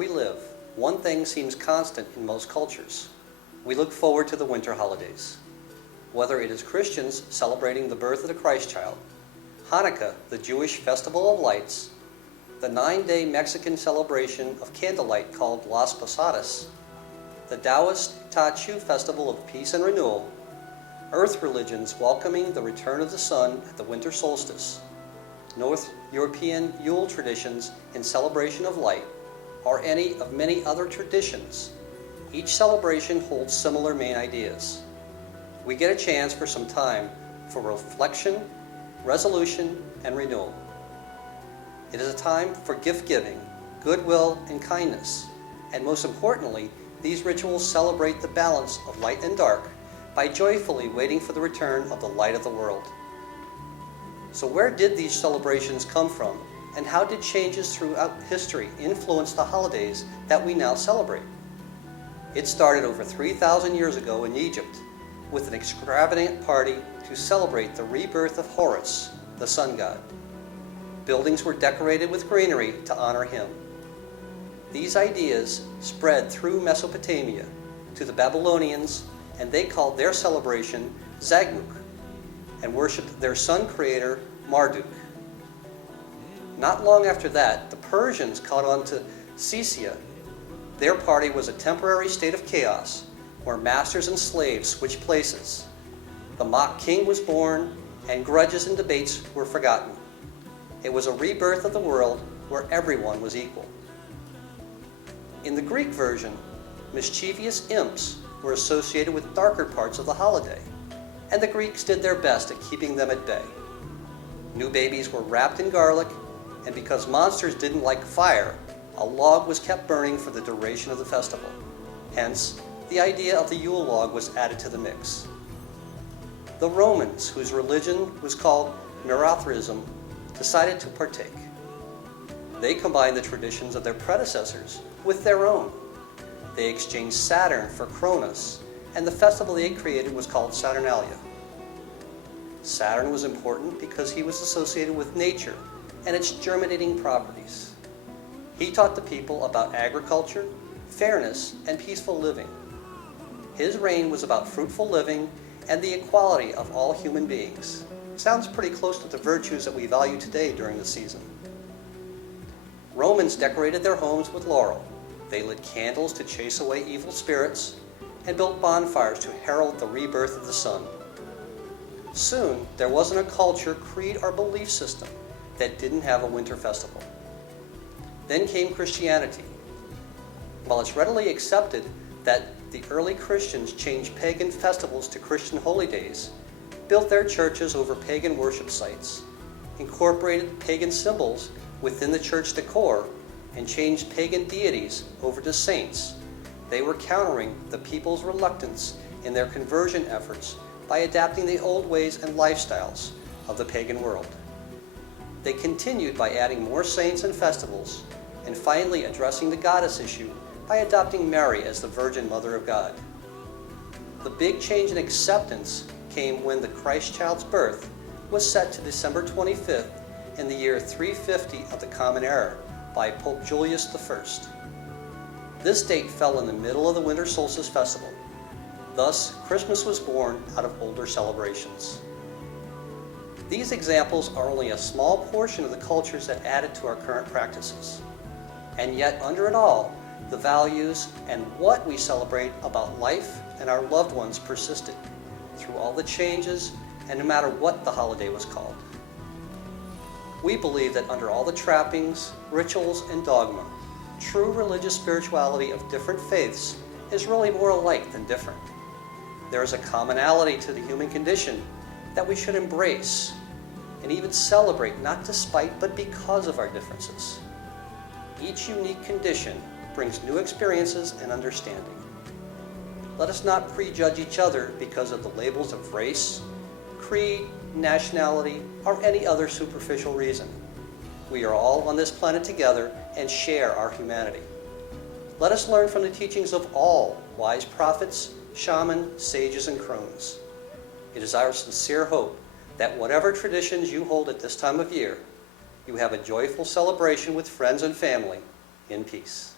we live, one thing seems constant in most cultures. We look forward to the winter holidays. Whether it is Christians celebrating the birth of the Christ child, Hanukkah, the Jewish festival of lights, the 9-day Mexican celebration of candlelight called Las Posadas, the Taoist Ta-Chu festival of peace and renewal, Earth religions welcoming the return of the sun at the winter solstice, North European Yule traditions in celebration of light, or any of many other traditions, each celebration holds similar main ideas. We get a chance for some time for reflection, resolution, and renewal. It is a time for gift-giving, goodwill, and kindness. And most importantly, these rituals celebrate the balance of light and dark by joyfully waiting for the return of the light of the world. So where did these celebrations come from, and how did changes throughout history influence the holidays that we now celebrate? It started over 3,000 years ago in Egypt with an extravagant party to celebrate the rebirth of Horus, the sun god. Buildings were decorated with greenery to honor him. These ideas spread through Mesopotamia to the Babylonians, and they called their celebration Zagmuk and worshipped their sun creator Marduk. Not long after that, the Persians caught on to Sisia. Their party was a temporary state of chaos where masters and slaves switched places. The mock king was born, and grudges and debates were forgotten. It was a rebirth of the world where everyone was equal. In the Greek version, mischievous imps were associated with darker parts of the holiday, and the Greeks did their best at keeping them at bay. New babies were wrapped in garlic, and because monsters didn't like fire, a log was kept burning for the duration of the festival. Hence, the idea of the Yule log was added to the mix. The Romans, whose religion was called Mithraism, decided to partake. They combined the traditions of their predecessors with their own. They exchanged Saturn for Cronus, and the festival they created was called Saturnalia. Saturn was important because he was associated with nature and its germinating properties. He taught the people about agriculture, fairness, and peaceful living. His reign was about fruitful living and the equality of all human beings. Sounds pretty close to the virtues that we value today during the season. Romans decorated their homes with laurel. They lit candles to chase away evil spirits and built bonfires to herald the rebirth of the sun. Soon, there wasn't a culture, creed, or belief system that didn't have a winter festival. Then came Christianity. While it's readily accepted that the early Christians changed pagan festivals to Christian holy days, built their churches over pagan worship sites, incorporated pagan symbols within the church decor, and changed pagan deities over to saints, they were countering the people's reluctance in their conversion efforts by adapting the old ways and lifestyles of the pagan world. They continued by adding more saints and festivals, and finally addressing the goddess issue by adopting Mary as the Virgin Mother of God. The big change in acceptance came when the Christ child's birth was set to December 25th in the year 350 of the Common Era by Pope Julius I. This date fell in the middle of the winter solstice festival. Thus, Christmas was born out of older celebrations. These examples are only a small portion of the cultures that added to our current practices. And yet, under it all, the values and what we celebrate about life and our loved ones persisted through all the changes and no matter what the holiday was called. We believe that under all the trappings, rituals, and dogma, true religious spirituality of different faiths is really more alike than different. There is a commonality to the human condition that we should embrace and even celebrate, not despite but because of our differences. Each unique condition brings new experiences and understanding. Let us not prejudge each other because of the labels of race, creed, nationality, or any other superficial reason. We are all on this planet together and share our humanity. Let us learn from the teachings of all wise prophets, shamans, sages, and crones. It is our sincere hope that whatever traditions you hold at this time of year, you have a joyful celebration with friends and family in peace.